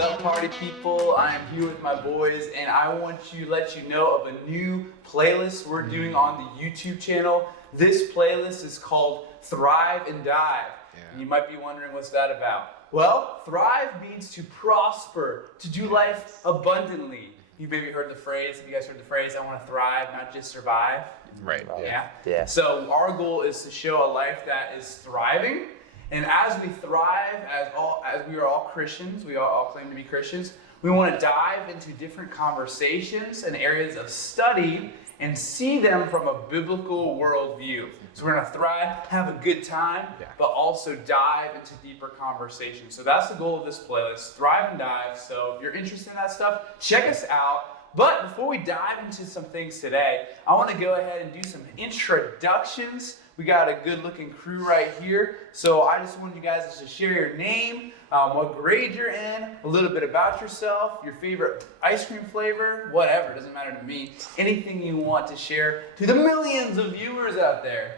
up, party people? I am here with my boys, and I want to let you know of a new playlist we're doing on the YouTube channel. This playlist is called Thrive and Dive. And you might be wondering, what's that about? Well, thrive means to prosper, to do life abundantly. You maybe heard the phrase, have you guys heard the phrase, I want to thrive, not just survive? Right. Yeah. So our goal is to show a life that is thriving. And as we thrive, as we are all Christians, we all claim to be Christians, we want to dive into different conversations and areas of study and see them from a biblical worldview. So we're going to thrive, have a good time, but also dive into deeper conversations. So that's the goal of this playlist, Thrive and Dive. So if you're interested in that stuff, check us out. But before we dive into some things today, I want to go ahead and do some introductions. We got a good looking crew right here. So I just wanted you guys to share your name, what grade you're in, a little bit about yourself, your favorite ice cream flavor, whatever, doesn't matter to me. Anything you want to share to the millions of viewers out there.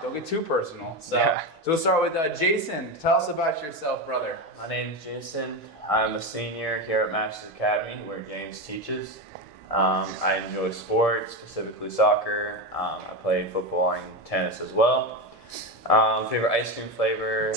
Don't get too personal. So we'll start with Jason. Tell us about yourself, brother. My name is Jason. I'm a senior here at Masters Academy, where James teaches. I enjoy sports, specifically soccer. I play football and tennis as well. Favorite ice cream flavor,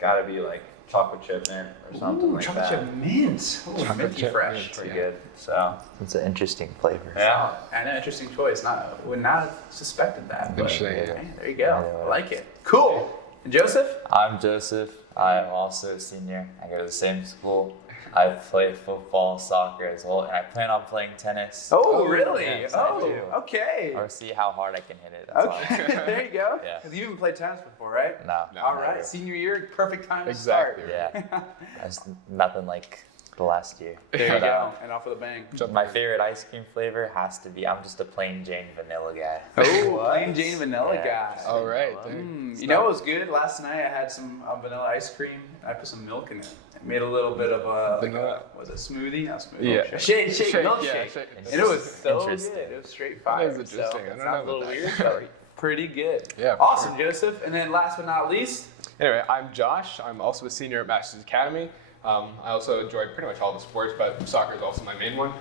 gotta be like chocolate chip mint or something like chocolate that. Chip mint. Chocolate chip fresh. mint. Pretty good. So It's an interesting flavor. yeah. And an interesting choice. Would not have suspected that. But Interesting, hey, there you go. I like it. Cool. And Joseph? I'm Joseph. I'm also a senior. I go to the same school. I play football, soccer as well, and I plan on playing tennis. Oh, really? Yes, I do. Okay. Or see how hard I can hit it. That's all. Okay. There you go. Yeah. Because you haven't played tennis before, right? No. All right. never. Senior year, perfect time to Exactly. start. Yeah. There's nothing like the last year. There you But, go. And off with a bang. My favorite ice cream flavor has to be, I'm just a plain Jane vanilla guy. Oh, plain Jane vanilla Yeah. guy. All right. You know what was good? Last night I had some vanilla ice cream. I put some milk in it. I made a little bit of a, Vanilla. was it smoothie? Not smoothie. Yeah. Shake, Yeah, milkshake. shake. And it was so good. Interesting. It was straight fire. That is interesting. So, I don't it know sounds a little about weird, that. but pretty good. Yeah, for Awesome, Joseph. And then last but not least, Anyway, I'm Josh. I'm also a senior at Masters Academy. I also enjoy pretty much all the sports, but soccer is also my main one.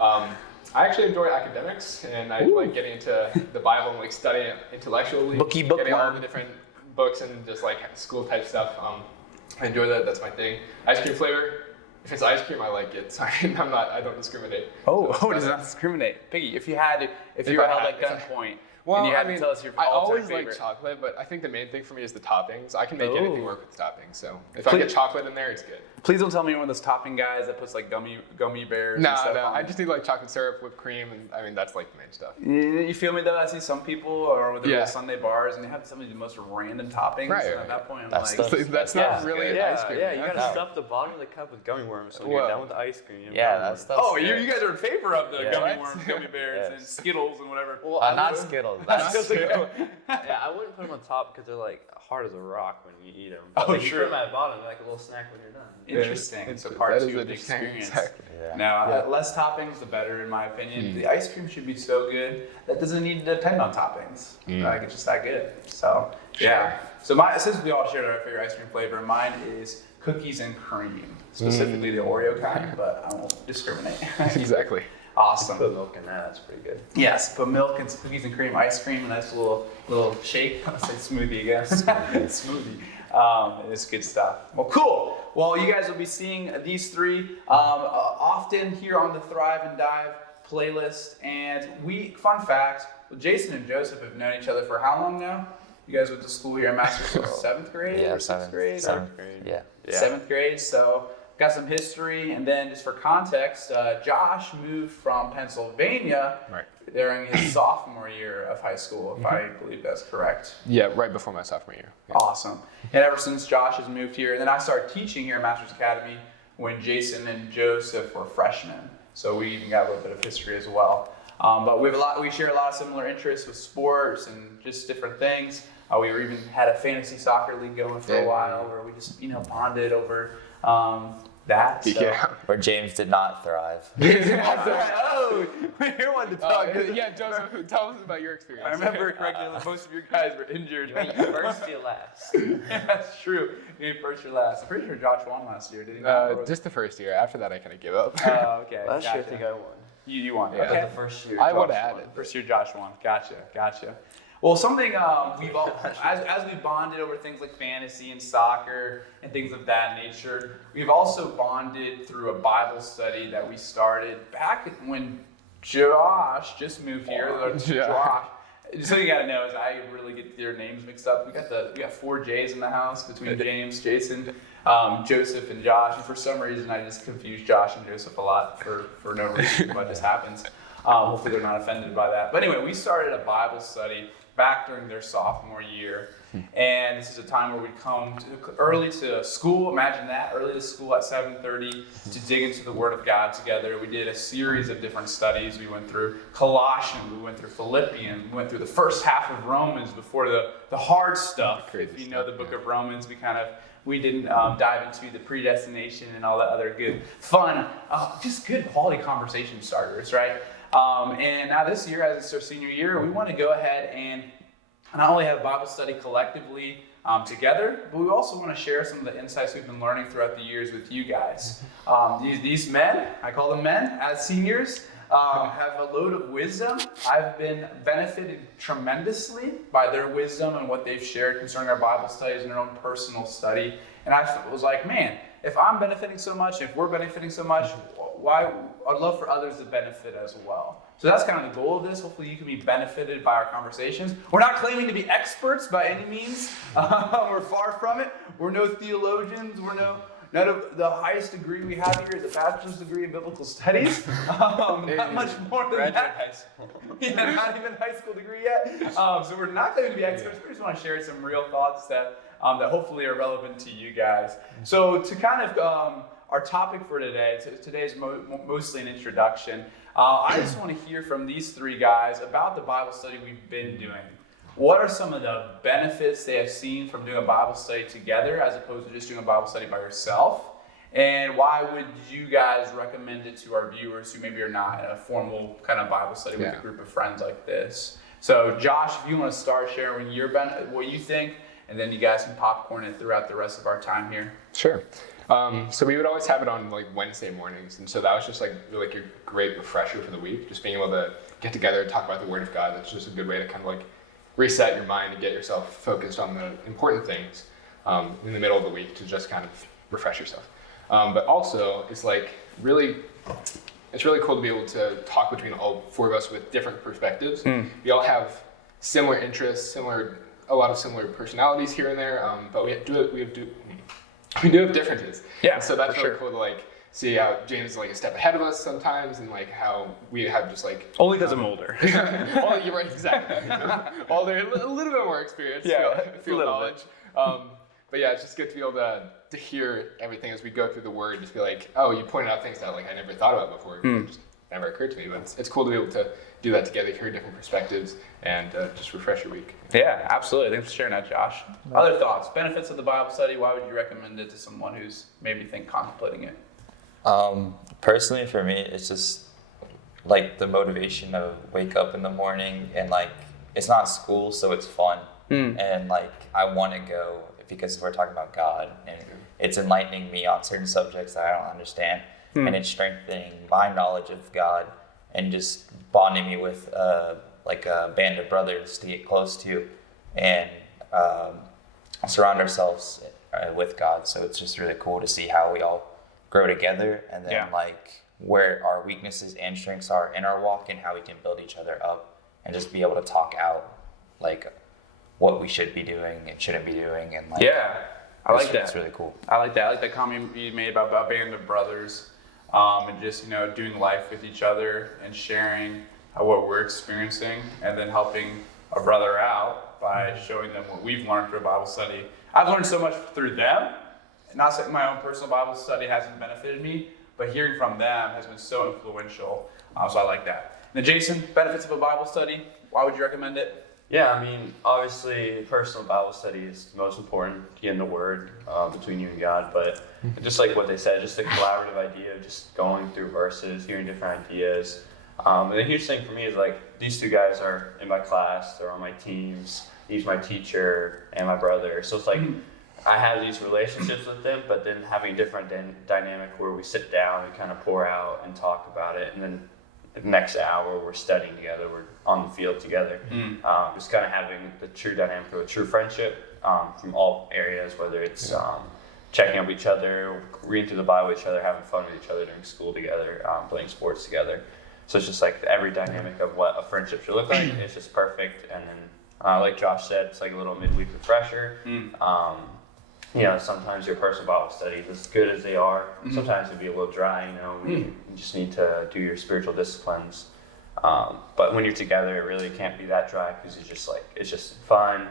I actually enjoy academics, and I like getting into the Bible and like studying it intellectually. Bookie Getting all bookworm. the different books and just like school type stuff. I enjoy that. That's my thing. Ice cream flavor. If it's ice cream, I like it. So I don't discriminate. oh, So does not discriminate. Piggy, if you were held at gunpoint Well, and you had I mean, to tell us your I all-time always favorite. like chocolate, but I think the main thing for me is the toppings. I can make anything work with toppings. So if I Please- get chocolate in there, it's good. Please don't tell me you're one of those topping guys that puts like gummy bears No, and stuff no, on I it. just need like chocolate syrup, whipped cream, and I mean that's like the main stuff. You feel me though? I see some people or with the Yeah. little Sunday bars and they have some of the most random toppings. Right, And right. at that point, I'm That's like, the- That's Yeah. not really Yeah, ice cream. yeah, you gotta No. stuff the bottom of the cup with gummy worms when Well, you're done with the ice cream. Yeah, that's stuff. oh, you guys are in favor of the Yeah. gummy What? worms, gummy bears, and Yes. Skittles and whatever. Well, Not Skittles. That's Skittles. Yeah, I wouldn't put them on top because they're like hard as a rock when you eat them. But Oh, like, sure. You put them at the bottom, they're like a little snack when you're done. Interesting. Yeah, It's a that part is two of the interesting. experience. Exactly. Yeah. Now, less toppings, the better, in my opinion. The ice cream should be so good that doesn't need to depend on toppings. Like it's just that good. So yeah. So since we all shared our favorite ice cream flavor, mine is cookies and cream, specifically the Oreo kind, but I won't discriminate. Exactly. Awesome. Put milk in that, that's pretty good. Yes, put milk and some cookies and cream, ice cream, a nice little shake. I say smoothie again. Smoothie. It's good stuff. Well, cool. Well, you guys will be seeing these three often here on the Thrive and Dive playlist. And fun fact, Jason and Joseph have known each other for how long now? You guys went to school here at Masters, 7th grade Yeah, or 6th grade? seventh grade. Yeah. Yeah. 7th grade, so got some history. And then just for context, Josh moved from Pennsylvania Right. during his sophomore year of high school, if I believe that's correct. Yeah, right before my sophomore year. Yeah. Awesome. And ever since Josh has moved here, and then I started teaching here at Masters Academy when Jason and Joseph were freshmen. So we even got a little bit of history as well. But we share a lot of similar interests with sports and just different things. We even had a fantasy soccer league going for a while where we just bonded over that. So. Yeah. Where James did not thrive. Oh, you're one to talk. Yeah, Joseph, tell us about your experience. I remember correctly that most of you guys were injured. You went first to last. Yeah, that's true. You made first or last. I'm pretty sure Josh won last year, did he not? Just the first year. After that, I kind of gave up. Oh, okay. Last year I gotcha. think I won. You won. Yeah. Okay. But the first year I Josh would have won. added. First year Josh won. Gotcha. Well, something we've all, as we bonded over things like fantasy and soccer and things of that nature, we've also bonded through a Bible study that we started back when Josh just moved here. Yeah. Josh. So you gotta know is I really get their names mixed up. We got 4 J's in the house between James, Jason, Joseph, and Josh. And for some reason, I just confuse Josh and Joseph a lot for no reason, but this happens. Hopefully they're not offended by that. But anyway, we started a Bible study back during their sophomore year. And this is a time where we come early to school. Imagine that, early to school at 7:30 to dig into the Word of God together. We did a series of different studies. We went through Colossians, we went through Philippians, we went through the first half of Romans before the hard stuff. Crazy If you know the stuff, book yeah. of Romans, we didn't dive into the predestination and all that other good, fun, just good quality conversation starters, right? And now this year, as it's our senior year, we want to go ahead and not only have Bible study collectively together, but we also want to share some of the insights we've been learning throughout the years with you guys. These men, I call them men, as seniors, have a load of wisdom. I've been benefited tremendously by their wisdom and what they've shared concerning our Bible studies and their own personal study. And I was like, man, if I'm benefiting so much, if we're benefiting so much, why? I'd love for others to benefit as well. So that's kind of the goal of this. Hopefully you can be benefited by our conversations. We're not claiming to be experts by any means. We're far from it. We're no theologians. None of the highest degree we have here is a bachelor's degree in biblical studies. Not much more than Graduate that. high school. Yeah, not even high school degree yet. So we're not going to be experts. We just want to share some real thoughts that hopefully are relevant to you guys. So to kind of our topic for today is mostly an introduction. I just want to hear from these 3 guys about the Bible study we've been doing. What are some of the benefits they have seen from doing a Bible study together as opposed to just doing a Bible study by yourself? And why would you guys recommend it to our viewers who maybe are not in a formal kind of Bible study with a group of friends like this? So Josh, if you want to start sharing what you think, and then you guys can popcorn it throughout the rest of our time here. Sure. So we would always have it on like Wednesday mornings, and so that was just like a great refresher for the week. Just being able to get together and talk about the Word of God. That's just a good way to kind of like reset your mind and get yourself focused on the important things in the middle of the week to just kind of refresh yourself. But also, it's really cool to be able to talk between all 4 of us with different perspectives. We all have similar interests, a lot of similar personalities here and there, but we do have differences. Yeah, and so that's for really sure. cool to see how James is a step ahead of us sometimes, and how we have just Only because I'm older. well, you're right, exactly. Older, a little bit more experience, field knowledge. But yeah, it's just good to be able to hear everything as we go through the Word. Just be like, oh, you pointed out things that I never thought about before. It just never occurred to me. But it's cool to be able to do that together, hear different perspectives, and just refresh your week. Yeah, absolutely. Thanks for sharing that, Josh. Other thoughts? Benefits of the Bible study? Why would you recommend it to someone who's maybe contemplating it? Personally, for me, it's just the motivation to wake up in the morning and it's not school, so it's fun. And I want to go because we're talking about God, and it's enlightening me on certain subjects that I don't understand, and it's strengthening my knowledge of God and just bonding me with a band of brothers to get close to and surround ourselves with God. So it's just really cool to see how we all grow together, and then where our weaknesses and strengths are in our walk and how we can build each other up and just be able to talk out what we should be doing and shouldn't be doing, and I like that. It's really cool. I like that. I like that comment you made about a band of brothers, and just doing life with each other and sharing what we're experiencing, and then helping a brother out by showing them what we've learned through Bible study. I've learned so much through them. Not saying my own personal Bible study hasn't benefited me, but hearing from them has been so influential. So I like that. Now, Jason, benefits of a Bible study. Why would you recommend it? Yeah, I mean, obviously, personal Bible study is the most important, getting the word between you and God. But just like what they said, just the collaborative idea of just going through verses, hearing different ideas. And the huge thing for me is like these two guys are in my class, they're on my teams. He's my teacher and my brother. So it's like I have these relationships with them, but then having a different dynamic where we sit down and kind of pour out and talk about it, and then the next hour we're studying together, we're on the field together. Just kind of having the true dynamic of a true friendship from all areas, whether it's checking up each other, reading through the Bible with each other, having fun with each other during school together, playing sports together. So it's just like every dynamic of what a friendship should look like. It's just perfect. And then, like Josh said, it's like a little midweek refresher. You know, sometimes your personal Bible studies, as good as they are, sometimes it'd be a little dry. You know, you just need to do your spiritual disciplines. But when you're together, it really can't be that dry because it's just fun.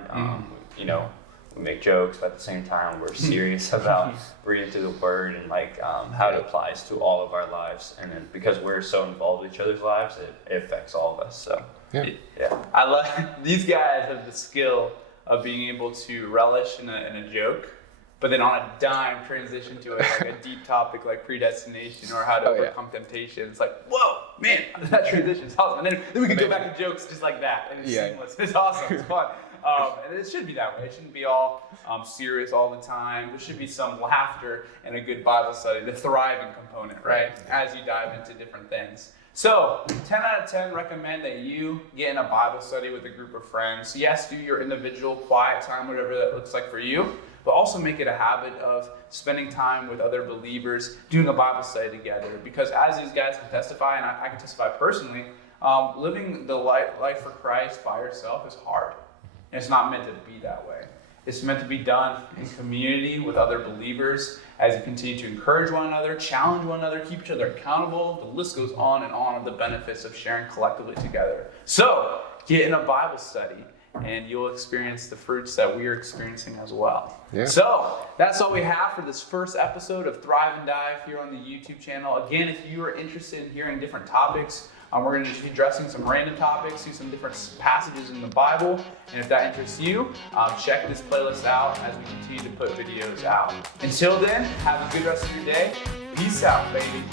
You know, we make jokes, but at the same time, we're serious about reading through the Word and like how it applies to all of our lives. And then because we're so involved with each other's lives, it affects all of us. So yeah. I love these guys have the skill of being able to relish in a joke, but then on a dime transition to a deep topic like predestination or how to overcome temptation. It's like, whoa, man, that transition is awesome. And then we can go back to jokes just like that. And it's seamless. It's awesome. It's fun. And it should be that way. It shouldn't be all serious all the time. There should be some laughter and a good Bible study, the thriving component, right? As you dive into different things. So, 10 out of 10 recommend that you get in a Bible study with a group of friends. Yes, do your individual quiet time, whatever that looks like for you, but also make it a habit of spending time with other believers, doing a Bible study together. Because as these guys can testify, and I can testify personally, living the life for Christ by yourself is hard. And it's not meant to be that way. It's meant to be done in community with other believers as you continue to encourage one another, challenge one another, keep each other accountable. The list goes on and on of the benefits of sharing collectively together. So, get in a Bible study and you'll experience the fruits that we are experiencing as well. Yeah. So, that's all we have for this first episode of Thrive and Dive here on the YouTube channel. Again, if you are interested in hearing different topics, we're going to just be addressing some random topics, see some different passages in the Bible, and if that interests you, check this playlist out as we continue to put videos out. Until then, have a good rest of your day. Peace out, baby.